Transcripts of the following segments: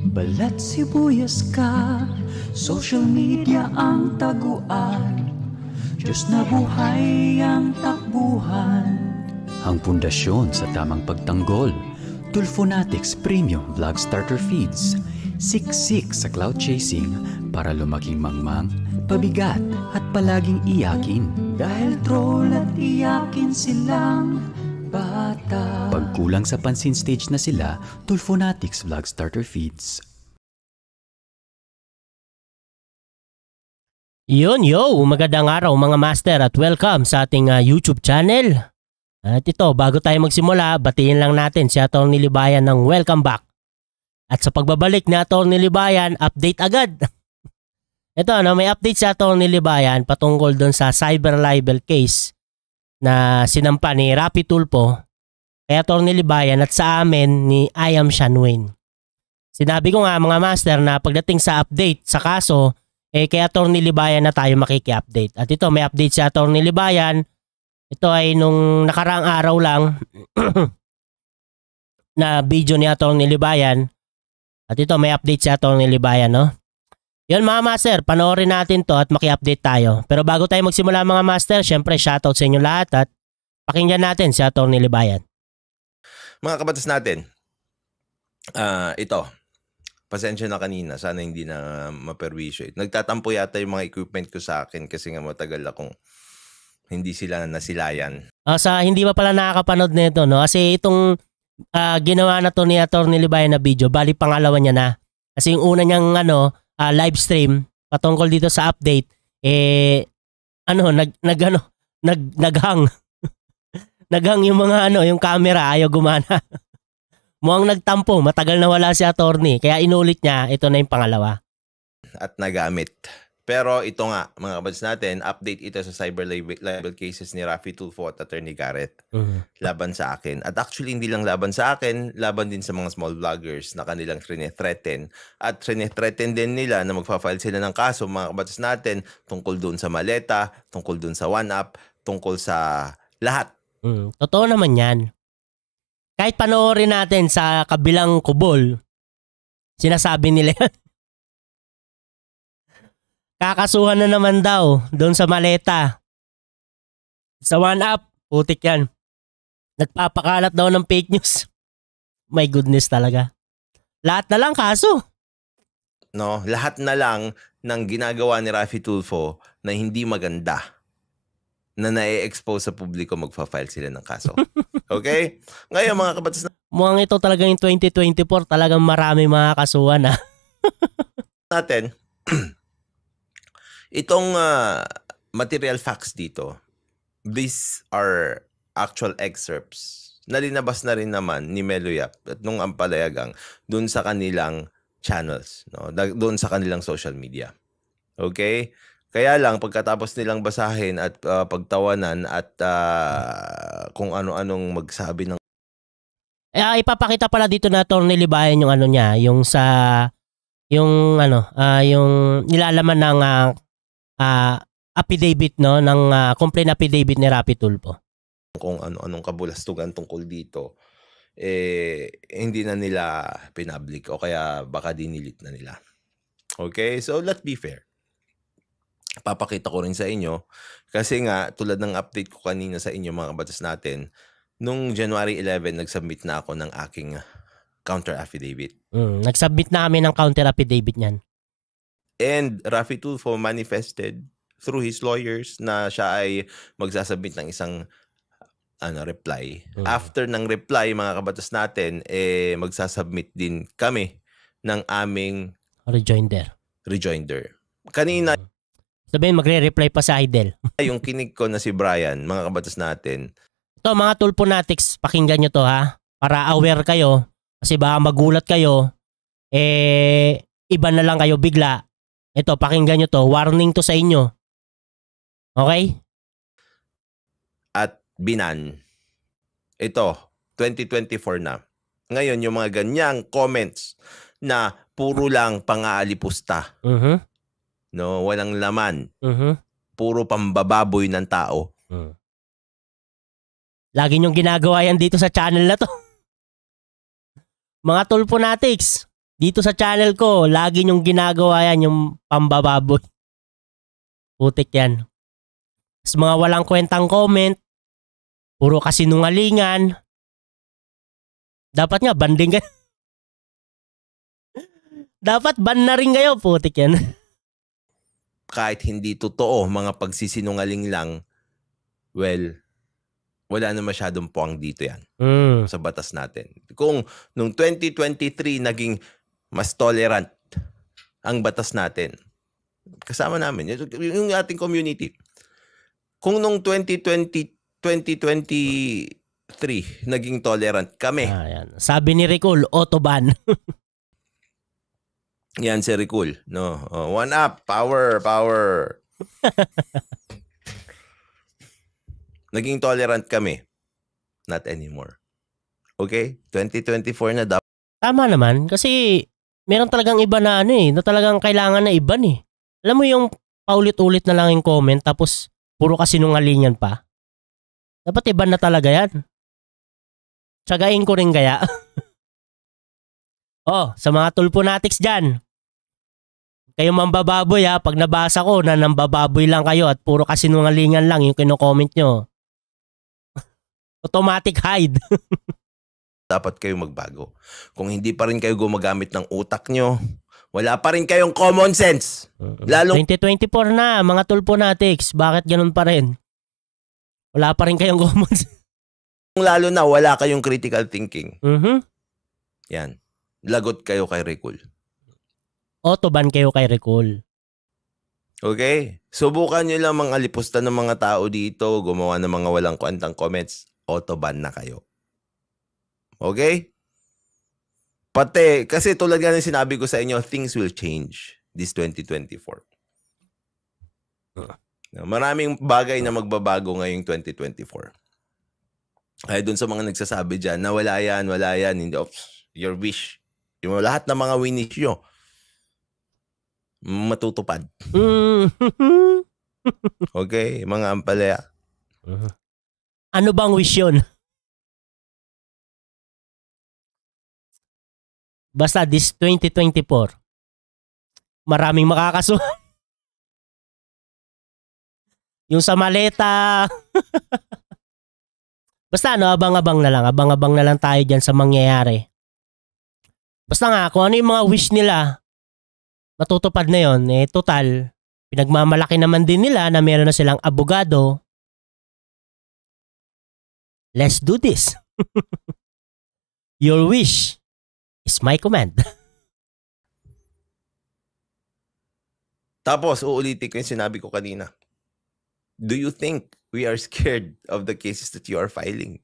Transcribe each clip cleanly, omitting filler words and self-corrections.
Balat sibuyas ka, social media ang taguan, Diyos na buhay ang takbuhan. Ang pundasyon sa tamang pagtanggol, Tulfonatics Premium Vlog Starter Feeds. Siksik sa cloud chasing para lumaking mangmang, pabigat at palaging iyakin. Dahil troll at iyakin silang bata. Pagkulang sa pansin stage na sila, Tulfonatics Vlog Starter Feeds. Magandang araw mga master at welcome sa ating YouTube channel. At ito, bago tayo magsimula, batiin lang natin si Atty. Libayan ng welcome back. At sa pagbabalik ni Atty. Libayan, update agad. Ito, may update si Atty. Libayan patungkol doon sa cyber libel case na sinampa ni Raffy Tulfo kay Atty. Libayan at sa amin ni I Am Sean Wayne. Sinabi ko nga mga master na pagdating sa update sa kaso, kay Atty. Libayan na tayo makiki-update. At ito, may update si Atty. Libayan. Ito ay nung nakaraang araw lang na video ni Atty. Libayan. At ito, may update si Atty. Libayan, no? Yun mga master, panoorin natin to at maki-update tayo. Pero bago tayo magsimula mga master, syempre shoutout sa inyo lahat at pakinggan natin si Atty. Libayan. Mga kabatas natin, ito, pasensya na kanina, sana hindi na maperwisyo. Nagtatampo yata yung mga equipment ko sa akin kasi nga matagal akong hindi sila nasilayan. Sa hindi pa pala nakakapanood nito, no? Kasi itong ginawa na to ni Atty. Libayan na video, bali pangalawa niya na. Kasi yung una niyang live stream patungkol dito sa update, naghang. Naghang yung mga yung camera, ayaw gumana. Mukhang nagtampo, matagal na wala si attorney, kaya inulit niya, ito na yung pangalawa. At nagamit. Pero ito nga, mga kabatas natin, update ito sa cyber libel cases ni Raffy Tulfo at Attorney Garrett. Laban sa akin. At actually, hindi lang laban sa akin, laban din sa mga small vloggers na kanilang threaten. At threaten din nila na magpa-file sila ng kaso, mga kabatas natin, tungkol doon sa maleta, tungkol doon sa one-up, tungkol sa lahat. Totoo naman yan. Kahit panoorin natin sa kabilang kubol, sinasabi nila yan. Kakasuhan na naman daw doon sa maleta. Sa one-up, putik yan. Nagpapakalat daw ng fake news. My goodness talaga. Lahat na lang kaso. No, lahat na lang ng ginagawa ni Raffy Tulfo na hindi maganda na na-expose sa publiko, magpa-file sila ng kaso. Okay? Ngayon mga kabatas na mukhang ito talagang yung 2024, talagang marami mga kasuhan natin. Itong material facts dito, these are actual excerpts na linabas na rin naman ni Melo Yap at nung Ampalayagang doon sa kanilang channels, no? Doon sa kanilang social media. Okay? Kaya lang, pagkatapos nilang basahin at pagtawanan at kung ano-anong magsabi ng ipapakita pala dito na Atty. Libayan yung niya, yung sa yung nilalaman ng affidavit, no, ng complaint affidavit ni Raffy Tulfo. Kung ano-anong kabulastugan tungkol dito, hindi na nila pinablik o kaya baka dinilit na nila. Okay? So, let's be fair. Papakita ko rin sa inyo kasi nga tulad ng update ko kanina sa inyo mga kabatas natin, nung January 11 nagsubmit na ako ng aking counter affidavit. Nagsubmit na kami ng counter affidavit niyan. And Raffy Tulfo manifested through his lawyers na siya ay magsasubmit ng isang reply. After ng reply mga kabatas natin, magsasubmit din kami ng aming rejoinder. Kanina sabihin magre-reply pa sa Idel. yung kinig ko na si Brian, mga kabatas natin. Ito mga Tulfonatics, pakinggan nyo to para aware kayo. Kasi baka magulat kayo, iba na lang kayo bigla. Ito, pakinggan nyo to. Warning to sa inyo. Okay? At binan. Ito, 2024 na. Ngayon, yung mga ganyang comments na puro lang pang-aalipusta. No, walang laman. Puro pambababoy ng tao. Lagi niyong ginagawa yan dito sa channel na to. Mga Tulfonatics, Dito sa channel ko, lagi yung ginagawa yan, yung pambababoy. Putik yan. Tapos mga walang kwentang comment, puro kasinungalingan. Dapat nga, banding kayo. Dapat ban na rin kayo, putik yan. Kahit hindi totoo, mga pagsisinungaling lang, well, wala na masyadong puwang dito yan sa batas natin. Kung nung 2023 naging mas tolerant ang batas natin, kasama namin, yung ating community. Kung nung 2023 naging tolerant kami. Yan. Sabi ni Ricol, autoban. Yan si Ricol. No? One up, power. Naging tolerant kami. Not anymore. Okay? 2024 na dapat. Tama naman kasi meron talagang iba na na talagang kailangan na iban eh. Alam mo yung paulit-ulit na lang yung comment tapos puro kasinungalingan pa. Dapat iban na talaga yan. Tsagain ko rin kaya. Sa mga tulponatics dyan. Kayo mambababoy ha, pag nabasa ko na nambababoy lang kayo at puro kasinungalingan lang yung kino-comment nyo. Automatic hide. Dapat kayo magbago. Kung hindi pa rin kayo gumagamit ng utak nyo, wala pa rin kayong common sense. Lalong 2024 na, mga tulponatics. Bakit ganun pa rin? Wala pa rin kayong common sense. Lalo na wala kayong critical thinking. Yan. Lagot kayo kay Ricol. Autoban kayo kay Ricol. Okay? Subukan nyo lang mga lipusta ng mga tao dito, gumawa ng mga walang kwentang comments, autoban na kayo. Okay? Pati, kasi tulad nga ng sinabi ko sa inyo, things will change this 2024. Maraming bagay na magbabago ngayong 2024. Kaya dun sa mga nagsasabi dyan na wala yan, hindi, your wish. Yung lahat ng mga winish nyo, matutupad. Okay, mga ampalaya. Ano bang wish yun? Basta this 2024, maraming makakasuhan. Yung sa maleta. Basta abang-abang na lang. Abang-abang na lang tayo dyan sa mangyayari. Basta nga, kung ano yung mga wish nila, matutupad na yon. Total, pinagmamalaki naman din nila na meron na silang abogado. Let's do this. Your wish is my command. Tapos, uulitin ko yung sinabi ko kanina. Do you think we are scared of the cases that you are filing?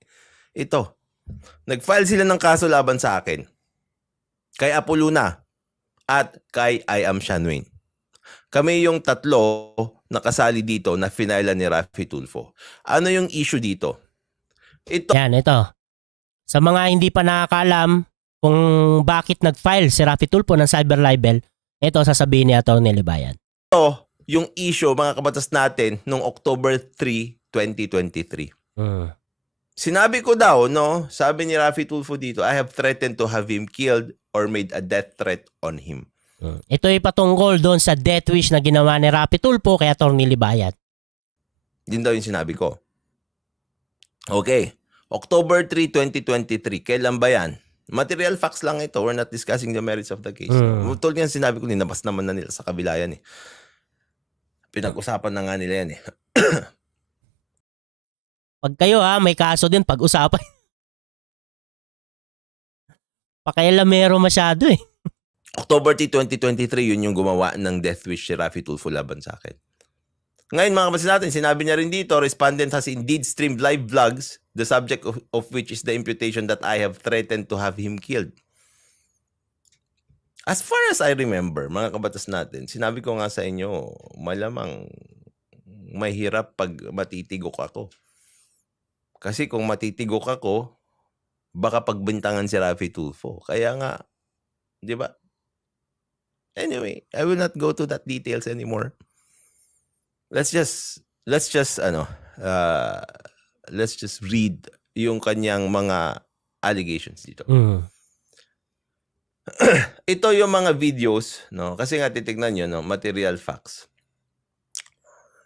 Ito, nag-file sila ng kaso laban sa akin. Kay Apoluna at kay I Am Shanwayne. Kami yung tatlo nakasali dito na finala ni Raffy Tulfo. Ano yung issue dito? Ito. Sa mga hindi pa nakakaalam kung bakit nag-file si Raffy Tulfo ng cyber libel, ito sasabihin ni Atty. Libayan. Ito yung issue, mga kabatas natin, noong October 3, 2023. Sinabi ko daw, sabi ni Raffy Tulfo dito, I have threatened to have him killed or made a death threat on him. Ito ay patungkol doon sa death wish na ginawa ni Raffy Tulfo kay Atty. Libayan. Din daw yung sinabi ko. Okay. October 3, 2023. Kailan ba yan? Material facts lang ito. We're not discussing the merits of the case. Tulad nga sinabi ko, ninabas naman na nila sa kabila yan eh. Pinag-usapan na nga nila yan eh. Pag kayo may kaso din, pag-usapan. Pakailamero masyado eh. October 3, 2023, yun yung gumawa ng death wish si Raffy Tulfo laban sa akin. Ngayon mga kapatid natin, sinabi niya rin dito, respondent has indeed streamed live vlogs, the subject of which is the imputation that I have threatened to have him killed. As far as I remember, mga kabatas natin, sinabi ko nga sa inyo, malamang mahirap pag matitigok ako. Kasi kung matitigok ako, baka pagbintangan si Raffy Tulfo. Kaya nga, di ba? Anyway, I will not go to that details anymore. Let's just read yung kanyang mga allegations dito. Ito yung mga videos, no? Kasi nga titignan nyo, no? Material facts.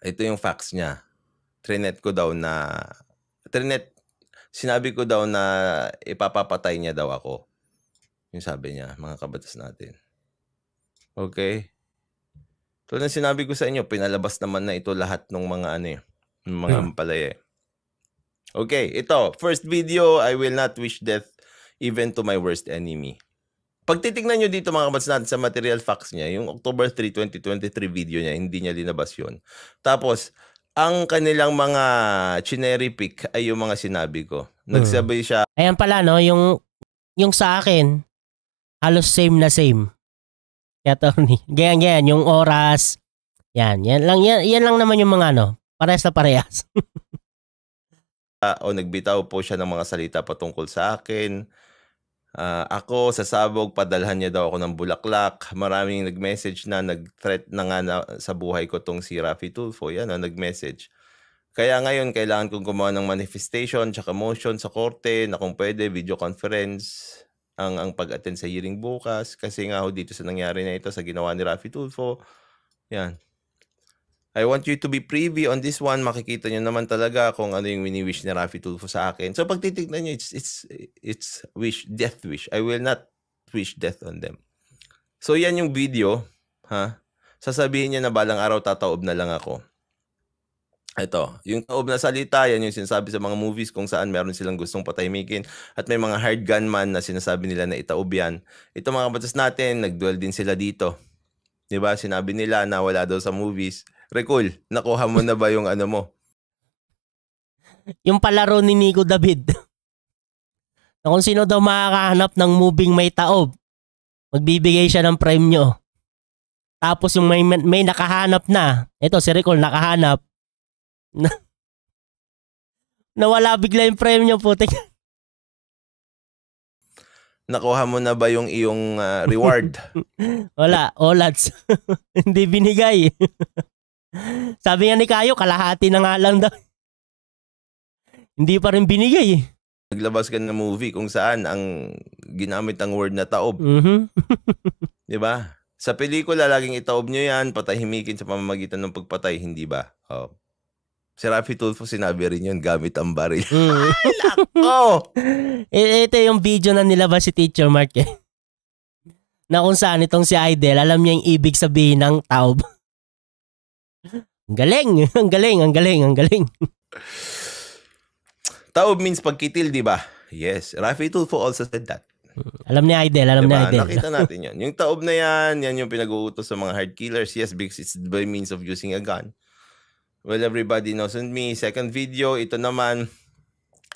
Ito yung facts niya. Sinabi ko daw na ipapapatay niya daw ako. Yung sabi niya, mga kabatas natin. Okay? So na sinabi ko sa inyo, pinalabas naman na ito lahat ng mga mga ampalaya. Okay, ito. First video, I will not wish death even to my worst enemy. Pag titignan nyo dito mga kabatas natin sa material facts niya, yung October 3, 2023 video niya, hindi niya linabas yun. Tapos, ang kanilang mga cherry pick ay yung mga sinabi ko. Nagsabi siya. Ayan pala, no? Yung sa akin, halos same na same. Kaya Tony, ganyan, yung oras. Yan lang naman yung mga parehas na parehas. O nagbitaw po siya ng mga salita patungkol sa akin. Ako, sasabog, padalhan niya daw ako ng bulaklak. Maraming nag-message na, nag-threat na nga sa buhay ko tong si Raffy Tulfo. Yan, nag-message. Kaya ngayon, kailangan kong gumawa ng manifestation tsaka motion sa korte na kung pwede, video conference ang pag-attend sa hearing bukas. Kasi nga dito sa nangyari na ito, sa ginawa ni Raffy Tulfo. Yan. I want you to be privy on this one. Makikita nyo naman talaga kung ano yung wini-wish ni Raffy Tulfo sa akin. So pag titignan nyo, it's wish, death wish. I will not wish death on them. So yan yung video. Sasabihin niya na balang araw tataob na lang ako. Ito, yung taob na salita, yan yung sinasabi sa mga movies kung saan meron silang gustong patahimikin at may mga hard gunman na sinasabi nila na itaob yan. Ito mga kabatas natin, nagduel din sila dito. Diba? Sinabi nila na wala daw sa movies. Recall, nakuha mo na ba yung mo? Yung palaro ni Nico David. Na kung sino daw makakahanap ng moving may taob, magbibigay siya ng premyo. Tapos yung may nakahanap na, ito si Recall nakahanap, nawala bigla yung premyo po. Nakuha mo na ba yung iyong reward? Wala, olats. Hindi binigay. Sabi nga ni Kayo, kalahati na nga lang daw. Hindi pa rin binigay. Naglabas ka ng movie kung saan ang ginamit ang word na taob. Diba? Sa pelikula, laging itaob nyo yan, patahimikin sa pamamagitan ng pagpatay, hindi ba? Si Raffy Tulfo sinabi rin yun, gamit ang baril. Lako! Ito yung video na nilabas si Teacher Mark na kung saan itong si Idel, alam niya yung ibig sabihin ng taob. Ang galing, ang galing, ang galing, ang galing. Taob means pagkitil, di ba? Yes. Raffy Tulfo also said that. Alam ni Idel, alam diba? ni Idel. Nakita natin yun. Yung taob na yan yung pinag-uutos sa mga hard killers. Yes, because it's by means of using a gun. Well, everybody knows me. Second video, ito naman,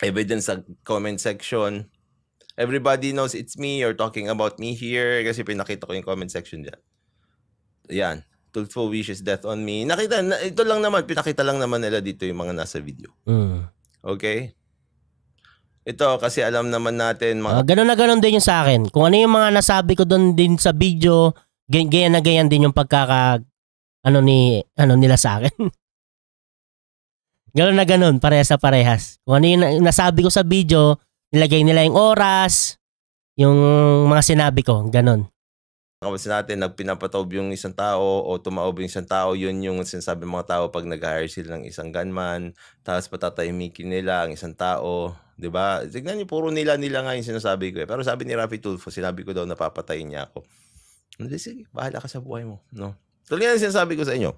evidence sa comment section. Everybody knows it's me. You're talking about me here kasi pinakita ko yung comment section dyan. Yan. Tulfo wishes death on me. Ito lang naman, pinakita lang naman nila dito yung mga nasa video. Okay? Ito, kasi alam naman natin. Ganun na ganun din yung sa akin. Kung ano yung mga nasabi ko doon din sa video, ganyan na ganyan din yung nila sa akin. Ganun na ganun, parehas sa parehas. Kung ano yung nasabi ko sa video, nilagay nila yung oras, yung mga sinabi ko, ganun. Kasi natin, nagpinapataob yung isang tao o tumaob yung isang tao, yun yung sinasabi mga tao pag nag-hire sila ng isang gunman, tapos patatahimikin nila ang isang tao, di ba? Tignan niyo, puro nila nga yung sinasabi ko. Pero sabi ni Raffy Tulfo, sinabi ko daw na papatayin niya ako. Hindi, sige, bahala ka sa buhay mo. No? Tuloy na sinasabi ko sa inyo.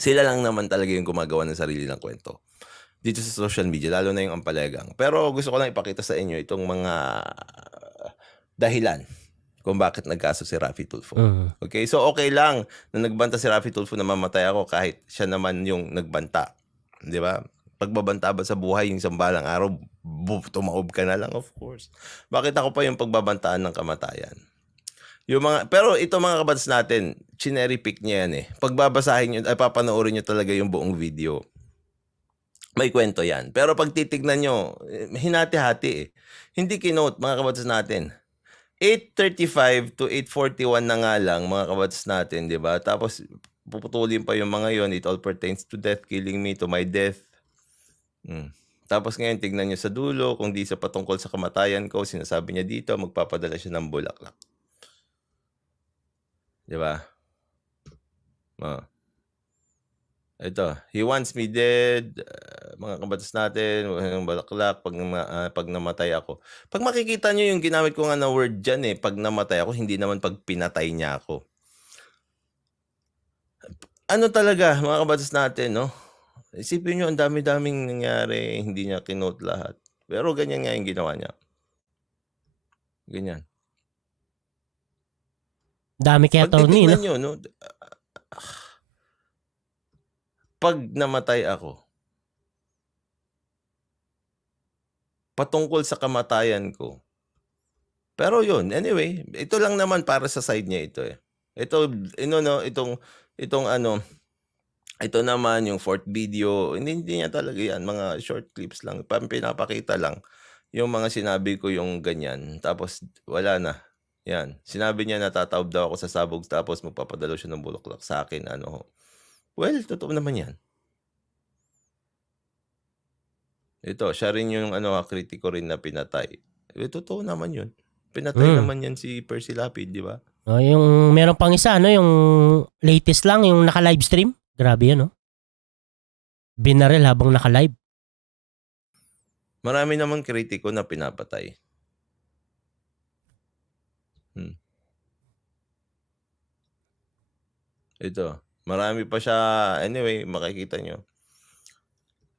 Sila lang naman talaga yung gumagawa ng sarili ng kwento dito sa social media, lalo na yung ampalagang. Pero gusto ko lang ipakita sa inyo itong mga dahilan kung bakit nagkaso si Raffy Tulfo. Okay? So okay lang na nagbanta si Raffy Tulfo na mamatay ako kahit siya naman yung nagbanta. Di ba? Pagbabanta ba sa buhay, yung isang balang araw, tumaob ka na lang, of course. Bakit ako pa yung pagbabantaan ng kamatayan? Pero ito mga kabatas natin, cherry pick niya yan eh. Pagbabasahin nyo, papanoorin nyo talaga yung buong video. May kwento yan. Pero pag titignan nyo, hinati-hati eh. Hindi kinote mga kabatas natin. 8:35 to 8:41 na nga lang mga kabatas natin, di ba? Tapos puputulin pa yung mga yon. It all pertains to death, killing me, to my death. Tapos ngayon, tignan nyo sa dulo, kung di sa patungkol sa kamatayan ko, sinasabi niya dito, magpapadala siya ng bulaklak. Di ba? Ito, he wants me dead. Mga kabatas natin, balaklak, pag namatay ako. Pag makikita nyo yung ginamit ko nga na word dyan pag namatay ako, hindi naman pag pinatay niya ako. Ano talaga, mga kabatas natin, no? Isipin nyo, ang dami-daming nangyari, hindi niya kinote lahat. Pero ganyan nga yung ginawa niya. Ganyan. Dami kaya Tony, no? Nyo, no? Pag namatay ako, patungkol sa kamatayan ko. Pero yun, anyway, ito lang naman para sa side niya ito Ito, ito naman yung fourth video, hindi niya talaga yan, mga short clips lang, pinapakita lang yung mga sinabi ko yung ganyan, tapos wala na. Yan, sinabi niya natatawag daw ako sa sabog tapos magpapadalo siya ng bulaklak sa akin, well, totoo naman yan. Ito, siya rin yung kritiko rin na pinatay. Totoo naman yun. Pinatay naman yan si Percy Lapid, di ba? Yung meron pang isa, yung latest lang, yung naka-live stream. Grabe yun, no? Binaril habang naka-live. Marami naman kritiko na pinapatay. Ito, marami pa siya. Anyway, makikita nyo.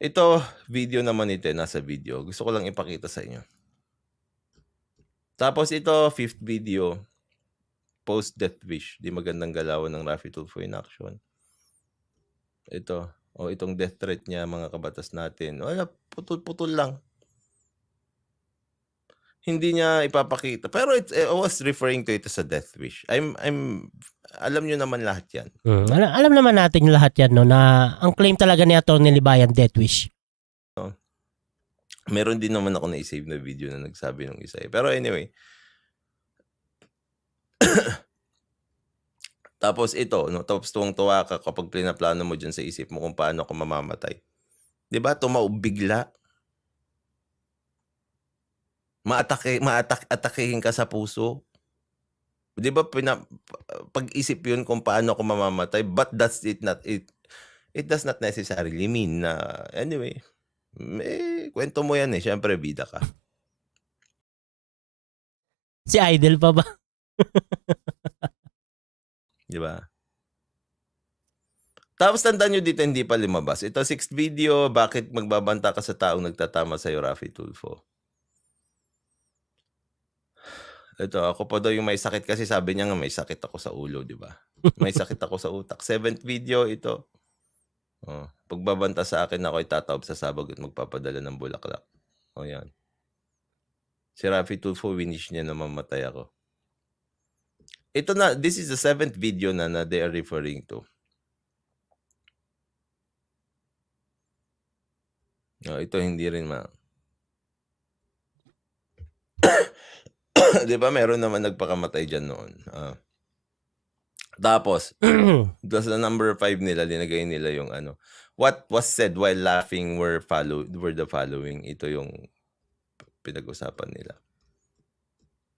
Ito, video naman ito, nasa video. Gusto ko lang ipakita sa inyo. Tapos ito, fifth video, post-death wish. Di magandang galawan ng Raffy Tulfo in action. Ito, itong death threat niya, mga kabatas natin. Wala, putol-putol lang. Hindi niya ipapakita. Pero I was referring to it as a death wish. Alam nyo naman lahat yan. Alam naman natin yung lahat yan, no, na ang claim talaga ni Atty. Libayan, death wish. Meron din naman ako na-save na video na nagsabi ng isa. Pero anyway. Tapos ito, tapos tuwang-tuwa ka kapag plano mo dyan sa isip mo kung paano ka mamamatay. Diba? Tumaob bigla. Atakehin ka sa puso. Di ba pag-isip yun kung paano ako mamamatay, but it does not necessarily mean na anyway, kwento mo yan syempre bida ka. Si Idol pa ba? Di ba? Tapos tandaan nyo dito, hindi pa lumabas. Ito, 6th video, bakit magbabanta ka sa taong nagtatama sa'yo, Raffy Tulfo? Ito, ako pa daw yung may sakit kasi sabi niya nga may sakit ako sa ulo, di ba? May sakit ako sa utak. 7th video ito. Pagbabanta sa akin, ako itatawag sa sabog at magpapadala ng bulaklak. Yan. Si Raffy Tulfo, winish niya na mamatay ako. Ito na, this is the 7th video na they are referring to. Ito hindi rin di ba meron naman nagpakamatay dyan noon. Tapos, sa number 5 nila, linagay nila yung what was said while laughing were the following. Ito yung pinag-usapan nila.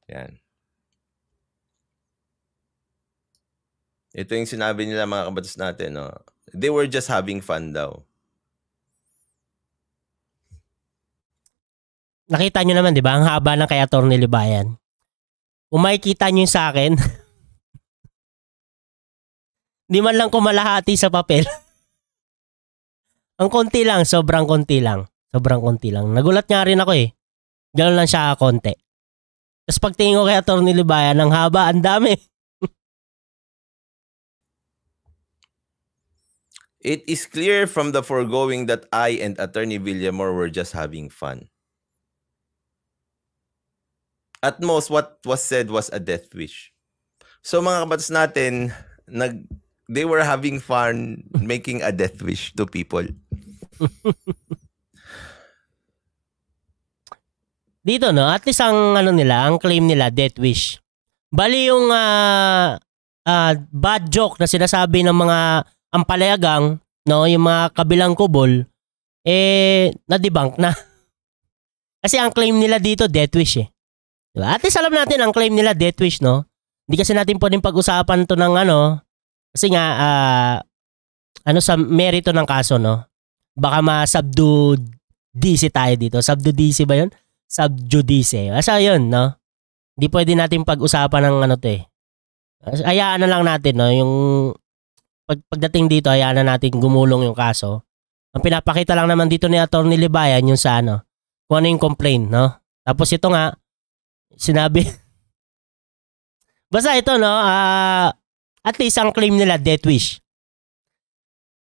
Yan. Ito yung sinabi nila, mga kabatas natin. They were just having fun daw. Nakita nyo naman, di ba? Ang haba ng kay Atty. Libayan. Kung makikita nyo sa akin, di man lang kumalahati sa papel. Ang konti lang, sobrang konti lang. Sobrang konti lang. Nagulat nga rin ako Gano'n lang siya konti. Tapos pagtingin ko kay Atty. Libayan, ang haba, ang dami. It is clear from the foregoing that I and Attorney Villamor were just having fun. At most, what was said was a death wish. So mga kabatas natin, they were having fun making a death wish to people. Dito, no? At least ang ang claim nila, death wish. Bali yung bad joke na sinasabi ng mga ampalayagang, no, yung mga kabilang kubol, na-debunk na. Kasi ang claim nila dito, death wish Diba? At least alam natin ang claim nila, death wish, no? Hindi kasi natin pwedeng pag-usapan to ng kasi nga sa merito ng kaso, no? Baka ma-subjudice tayo dito. Subjudice ba 'yun? Subjudice. Asa 'yun, no? Hindi pwede natin pag-usapan ng to eh. Hayaan na lang natin, no? Yung pagdating dito, hayaan na natin gumulong yung kaso. Ang pinapakita lang naman dito ni Atty. Libayan yung sa kung ano yung complaint, no? Tapos ito nga, sinabi, basta ito, no? At least ang claim nila, death wish.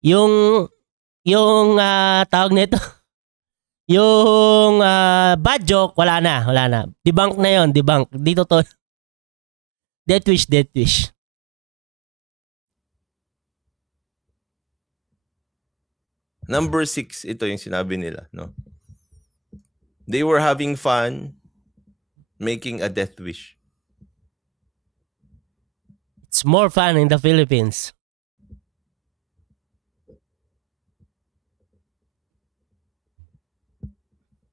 Yung tawag nito, yung bad joke, wala na. Debunk na yon, debunk. Dito to. Death wish. Number 6, ito yung sinabi nila, no? They were having fun making a death wish. It's more fun in the Philippines.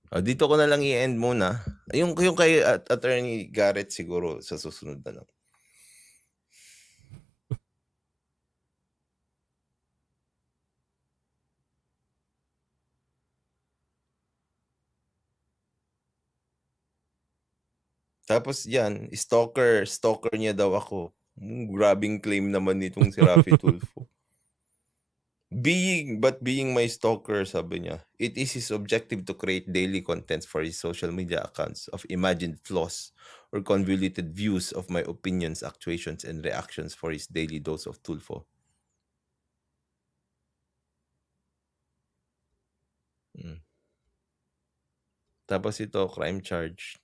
Dito ko na lang i-end muna. Yung kay Attorney Garrett siguro sa susunod na lang. Tapos yan, stalker niya daw ako. Grabing claim naman nitong si Raffy Tulfo. Being my stalker, sabi niya, it is his objective to create daily contents for his social media accounts of imagined flaws or convoluted views of my opinions, actuations, and reactions for his daily dose of Tulfo. Tapos ito, crime charge,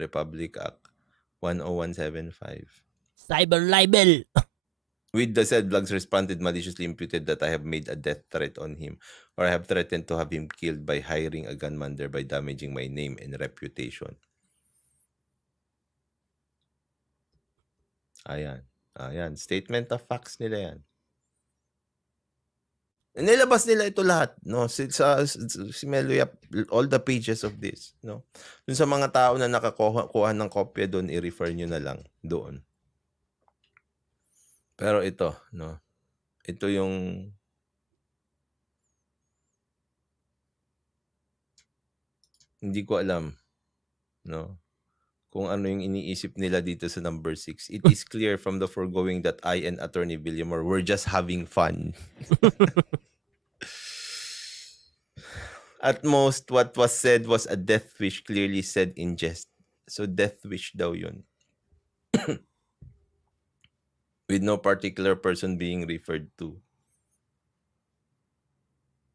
Republic Act 10175. Cyber libel. With the said vlogs responded maliciously imputed that I have made a death threat on him or I have threatened to have him killed by hiring a gunman thereby damaging my name and reputation. Ayan. Statement of facts nila yan. Nilabas nila ito lahat, no? Si Melo Yap, all the pages of this, no? Dun sa mga tao na nakakuha ng kopya doon, i-refer nyo na lang doon. Pero ito, no? Ito yung hindi ko alam, no? Kung ano yung iniisip nila dito sa number 6. It is clear from the foregoing that I and Attorney Villamor were just having fun. At most, what was said was a death wish clearly said in jest. So, death wish daw yun. With no particular person being referred to.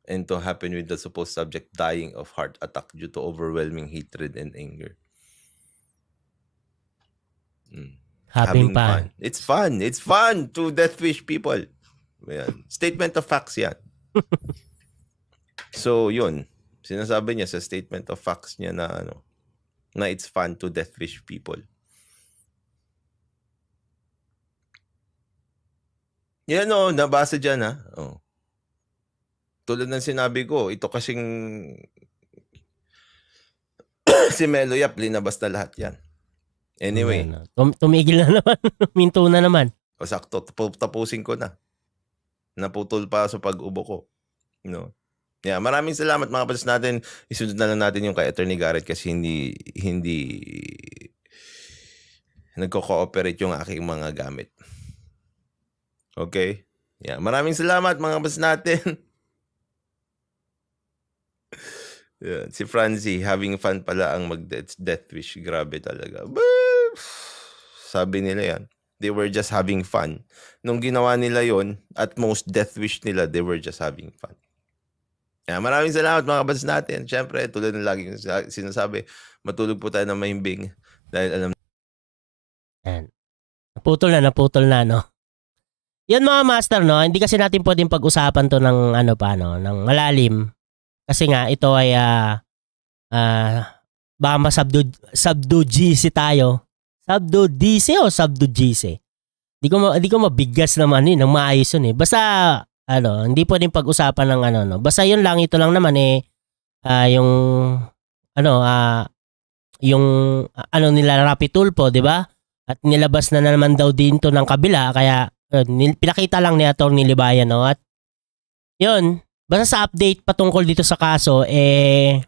And to happen with the supposed subject dying of heart attack due to overwhelming hatred and anger. Having fun. It's fun. It's fun to death wish people. Ayan. Statement of facts yan. So, yun. Sinasabi niya sa statement of facts niya na na it's fun to death wish people. Yan nabasa dyan ha. Tulad ng sinabi ko, ito kasing si Melo Yap, linabas na lahat yan. Anyway. Tumigil na naman. Minto na naman. Sakto, tapusin ko na. Naputol pa sa pag-ubo ko. No? Yeah, maraming salamat mga kapatid natin. Isunod na lang natin yung kay Attorney Garrett kasi hindi nagko-cooperate yung aking mga gamit. Okay? Yeah, maraming salamat mga kapatid natin. Yeah, si Francie, having fun pala ang mag-death wish. Grabe talaga. Sabi nila yan. They were just having fun. Nung ginawa nila yon, at most death wish nila, they were just having fun. Yeah, maraming salamat mga kapatid natin. Siyempre, tulad ng laging sinasabi, matulog po tayo ng mahimbing dahil alam yan. Naputol na, no? Yan mga master, no? Hindi kasi natin pwedeng pag-usapan to ng ng malalim. Kasi nga, ito ay baka masubdugice tayo. Subdugice o subdugice? Di ko mabiggas naman ng maayos yun eh. Basta, hindi pwedeng pag-usapan ng no. Basta yun lang, ito lang naman yung nila Raffy Tulfo, di ba? At nilabas na naman daw dito ng kabila, kaya pinakita lang ni Atty. Libayan, no? At yun, basta sa update patungkol dito sa kaso, kaya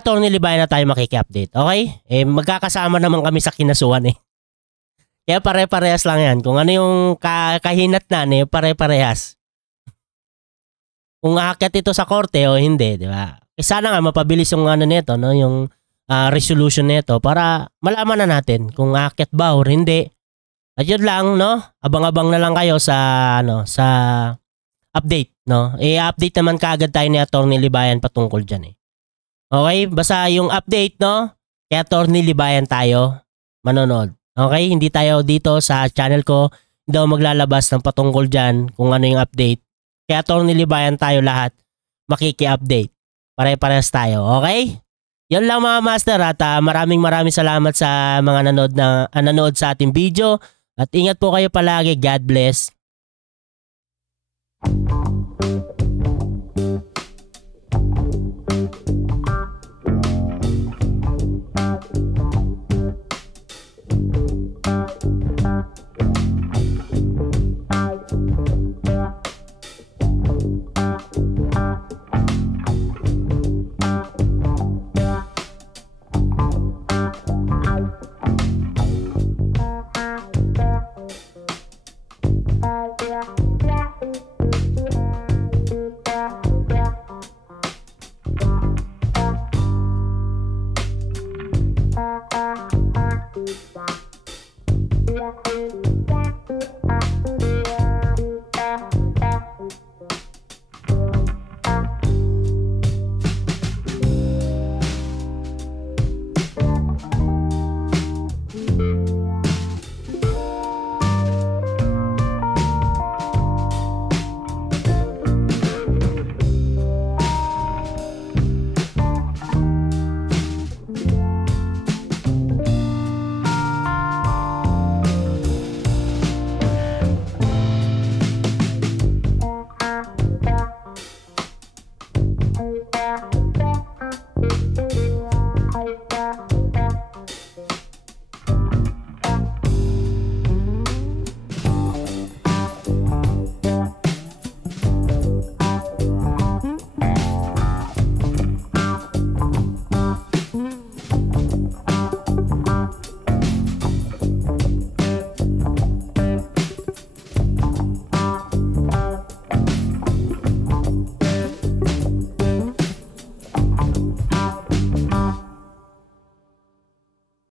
Atty. Libayan na tayo makiki-update, okay? Magkakasama naman kami sa kinasuhan eh. Kaya pare-parehas lang yan. Kung ano yung kahinatnan, pare-parehas. Kung aakyat ito sa korte o hindi, di ba? Sana nga mapabilis yung ano nito, no? Yung resolution nito para malaman na natin kung aakyat ba o hindi. At yun lang, no? Abang-abang na lang kayo sa sa update, no? I-update naman kaagad tayo ni Atty. Libayan patungkol diyan eh. Okay? Basta yung update, no? Kay Atty. Libayan tayo manonood. Okay? Hindi tayo dito sa channel ko, hindi ako maglalabas ng patungkol diyan kung ano yung update. Kay Atty. Libayan tayo lahat makiki-update. Pare-parehas tayo, okay? Yan lang mga master at maraming salamat sa mga nanood sa ating video at ingat po kayo palagi. God bless. Yeah.